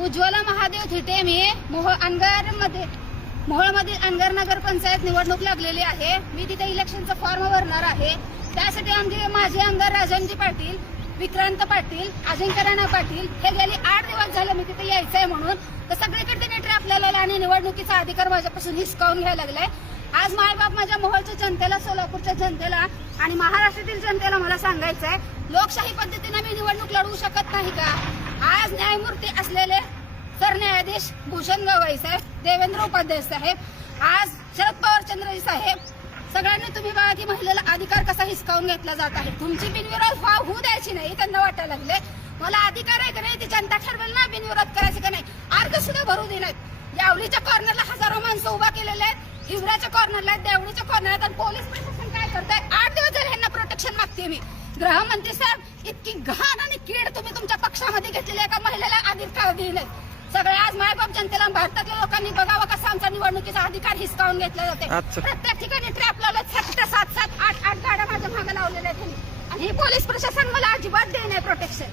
उज्ज्वला महादेव थिटे. मी मोहोळमधील अनगर नगर पंचायत निवडणूक लागलेली आहे. मी तिथे इलेक्शनचा फॉर्म भरणार आहे. त्यासाठी आमचे माजी आमदार राजनजी पाटील, विक्रांत पाटील, अजिंक्य राणा पाटील हे गेली 8 दिवस झाले मी तिथे यायचंय म्हणून. तर सगळीकडे नेटरे आपल्याला आणि निवडणुकीचा अधिकार माझ्यापासून हिसकावून घ्यायला लागलाय. आज मायबाप माझ्या मोहोळच्या जनतेला, सोलापूरच्या जनतेला आणि महाराष्ट्रातील जनतेला मला सांगायचंय, लोकशाही पद्धतीने मी निवडणूक लढवू शकत नाही का? आज न्यायमूर्ती असलेले सरन्यायाधीश भूषण गवई साहेब, देवेंद्र उपाध्याय साहेब, आज शरद पवार चंद्रजी साहेब, सगळ्यांनी तुम्ही बघा की महिलेला अधिकार कसा हिसकावून घेतला जात आहे. तुमची बिनविरोध होऊ द्यायची नाही त्यांना वाटायला लागले. मला अधिकार आहे का नाही ती जनता ठरवेल ना बिनविरोध करायचं का नाही. अर्ज सुद्धा भरू देणार. यावलीच्या कॉर्नरला हजारो माणसं उभा केलेले आहेत, हिवऱ्याच्या कॉर्नरला, देवणीच्या कॉर्नरला. आणि पोलीस प्रशासन काय करताय? 8 दिवस झाले ह्यांना प्रोटेक्शन मागते मी. गृहमंत्री साहेब, इतकी घाण आणि कीड तुम्ही तुमच्या पक्षामध्ये घेतलेली एका महिलेला अधिकार दिले. सगळ्या आज मायबाप जनतेला, भारतातल्या लोकांनी बघावं कसा आमचा निवडणुकीचा अधिकार हिसकावून घेतला जाते. प्रत्येक ठिकाणी आपल्याला 7, 8 गाड्या माझ्या मागे लावलेल्या आहेत आणि ही पोलीस प्रशासन मला अजिबात देत नाही प्रोटेक्शन.